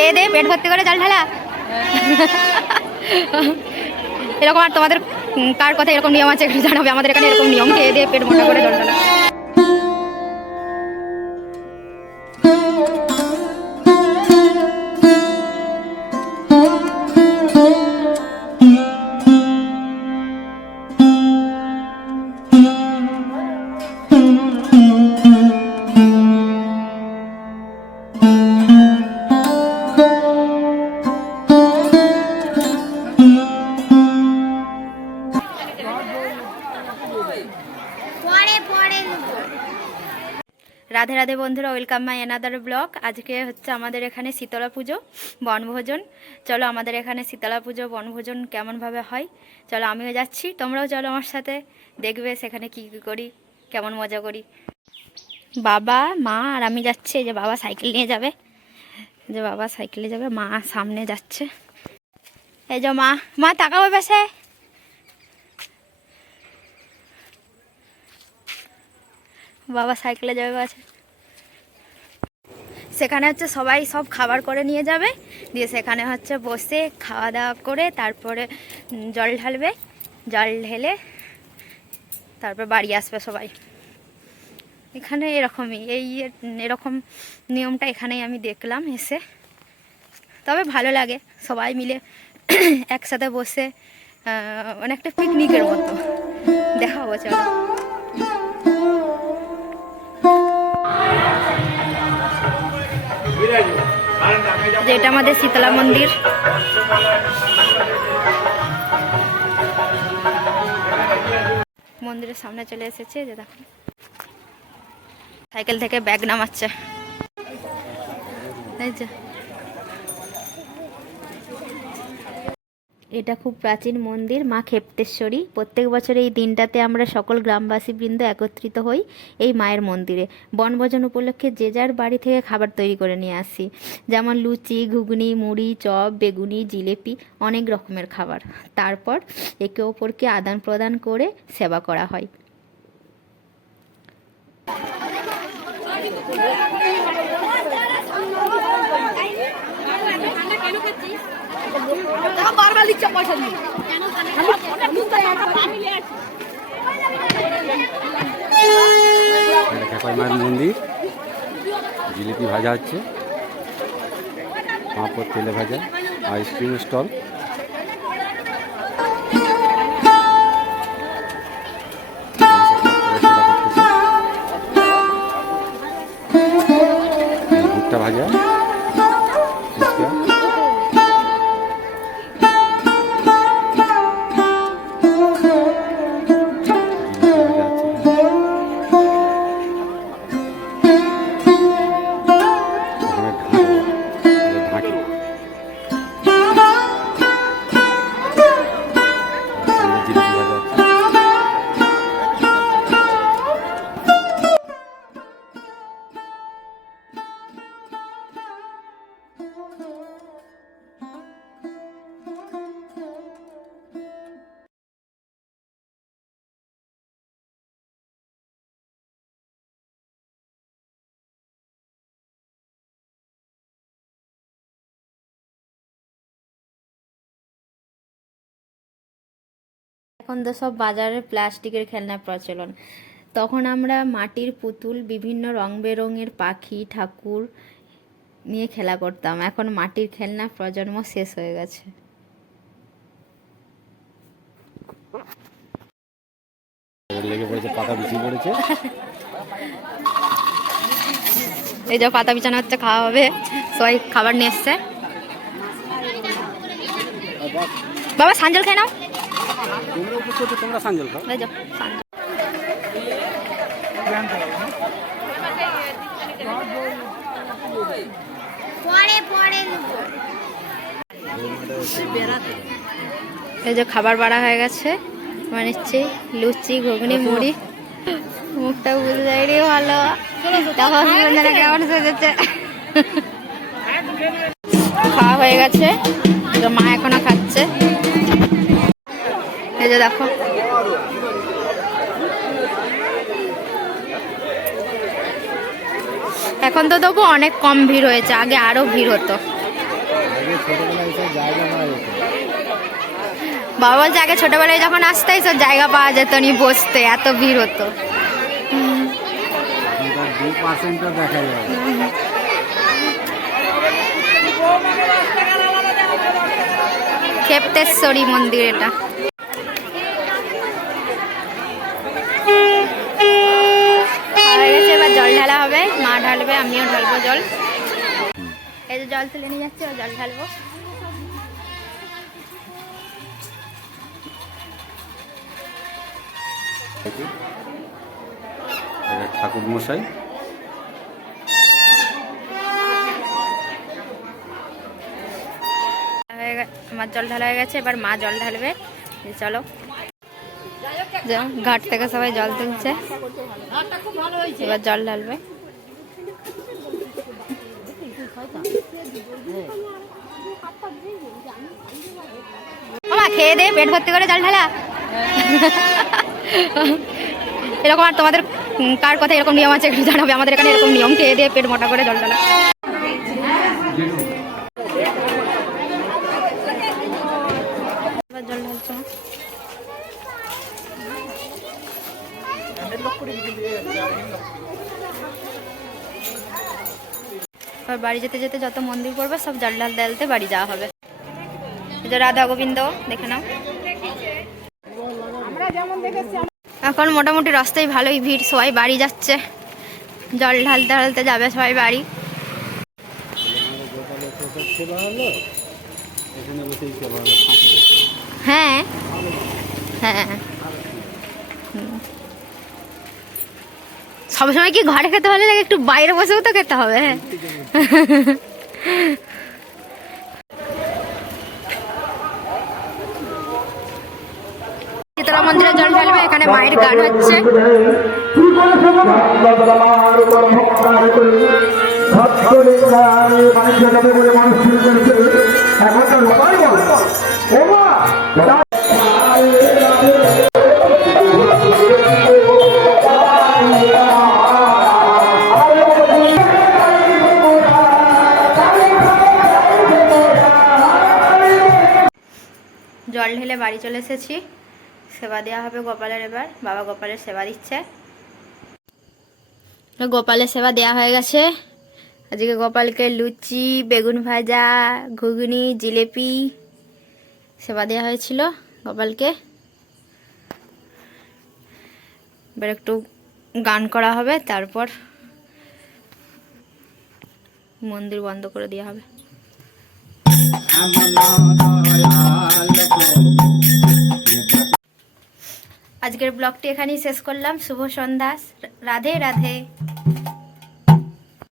খেয়ে দে, পেট ভর্তি করে, জল ঢালা। এরকম আর তোমাদের কার কথা এরকম নিয়ম আছে? একটু জানাবে, আমাদের এখানে এরকম নিয়ম। খেয়ে দে, পেট মোটা করে, জল ঢালা। রাধে রাধে বন্ধুরা ওয়েলকাম মাই অ্যানাদার ব্লগ আজকে হচ্ছে আমাদের এখানে শীতলা পুজো, বনভোজন। চলো আমাদের এখানে শীতলা পুজো, বনভোজন কেমনভাবে হয়? চলো আমিও যাচ্ছি, তোমরাও চলো আমার সাথে। দেখবে সেখানে কি কী করি, কেমন মজা করি। বাবা, মা আর আমি যাচ্ছি যে বাবা সাইকেল নিয়ে যাবে। যে বাবা সাইকেলে যাবে, মা সামনে যাচ্ছে। এই যে মা মা তাকাবো বেসে বাবা সাইকেলে যাবে বাছে সেখানে হচ্ছে সবাই সব খাবার করে নিয়ে যাবে। দিয়ে সেখানে হচ্ছে বসে খাওয়া দাওয়া করে তারপরে জল ঢালবে। জল ঢেলে তারপর বাড়ি আসবে সবাই। এখানে এরকমই, এই এরকম নিয়মটা এখানেই আমি দেখলাম এসে। তবে ভালো লাগে সবাই মিলে একসাথে বসে অনেকটা পিকনিকের মতো। দেখাবো, চলো। যে এটা আমাদের শীতলা মন্দির। মন্দিরের সামনে চলে এসেছে, যে দেখো। সাইকেল থেকে ব্যাগ নামাচ্ছে। এই যে। এটা খুব প্রাচীন মন্দির, মা ক্ষেপ্তেশ্বরী। প্রত্যেক বছর এই দিনটাতে আমরা সকল গ্রামবাসী বৃন্দ একত্রিত হই এই মায়ের মন্দিরে। বনভোজন উপলক্ষে যে যার বাড়ি থেকে খাবার তৈরি করে নিয়ে আসি। যেমন লুচি, ঘুগনি, মুড়ি, চপ, বেগুনি, জিলেপি, অনেক রকমের খাবার। তারপর একে অপরকে আদান প্রদান করে সেবা করা হয়। এটা খেপাই মায়ের মন্দির জিলিপি ভাজা হচ্ছে পাঁপড় তেলে ভাজা আইসক্রিম স্টল ভুট্টা ভাজা। জিলিপি ভাজা এখন তো সব বাজারে প্লাস্টিকের খেলনার প্রচলন। তখন আমরা মাটির পুতুল বিভিন্ন রং বেরঙের পাখি ঠাকুর নিয়ে খেলা করতাম। এখন মাটির খেলনা প্রজন্ম শেষ হয়ে গেছে। লেগে পড়েছে পাতা বিছিয়ে পড়েছে। এই যে পাতা বিছানা হচ্ছে খাওয়া হবে। সবাই খাবার নিয়ে এসছে। বাবা সাঞ্জল খেয়ে নাও। তোমরা উপর করছ তোমরা সাঞ্জল খাও। এই যে খাবার বাড়া হয়ে গেছে। বানিয়েছি লুচি, ঘুগনি, মুড়ি। মুখটা বুঝে যায় রে ভালো। তখন কেমন সেজেছে। খাওয়া হয়ে গেছে। মা এখনও খাচ্ছে। যে দেখো। এখন তো তবু অনেক কম ভিড় হয়েছে আগে আরও ভিড় হতো। বাবা বলছে আগে ছোটবেলায় যখন আসতে সব জায়গা পাওয়া যেত নি বসতে এত ভিড় হতো। ক্ষেপ্তেশ্বরী মন্দির এটা হয়ে গেছে এবার জল ঢালা হবে মা ঢালবে আমিও ঢালবো জল। এই যে জল তুলে নিয়ে যাচ্ছে ও জল ঢালবো। ঠাকুর মশাই। আমার জল ঢালা হয়ে গেছে এবার মা জল ঢালবে। চলো। ঘাট থেকে সবাই জল তুলছে। এবার জল ঢালবে। খেয়ে দে, পেট ভর্তি করে জল ঢালা। এরকম আর তোমাদের কার কথা এরকম নিয়ম আছে? একটু জানাবে, আমাদের এখানে এরকম নিয়ম। খেয়ে দিয়ে পেট মোটা করে জল ঢালা। এবার বাড়ি যেতে যেতে যত মন্দির পড়বে, সব জল ঢাল ঢালতে বাড়ি যাওয়া হবে। যে রাধা গোবিন্দ, দেখে নাও। এখন মোটামুটি রাস্তায় ভালোই ভিড়, সবাই বাড়ি যাচ্ছে। জল ঢালতে ঢালতে যাবে সবাই বাড়ি। হ্যাঁ। চোখের সেবা হলো এখানে বসেই সেবা হলো ফাঁকি বসে হ্যাঁ হ্যাঁ হুম। সবসময় কি ঘরে খেতে ভালো লাগে? একটু বাইরে বসেও তো খেতে হবে শীতলা মন্দিরে জল ঢালবে এখানে মায়ের গান হচ্ছে। ঢেলে বাড়ি চলে এসেছি সেবা দেওয়া হবে গোপালের এবার বাবা গোপালের সেবা দিচ্ছে গোপালের সেবা দেওয়া হয়ে গেছে আজকে গোপালকে লুচি বেগুন ভাজা ঘুগনি জিলেপি সেবা দেওয়া হয়েছিল গোপালকে এবার একটু গান করা হবে তারপর মন্দির বন্ধ করে দেওয়া হবে আজকের ব্লগটি এখানেই শেষ করলাম। শুভ সন্ধ্যা। রাধে রাধে।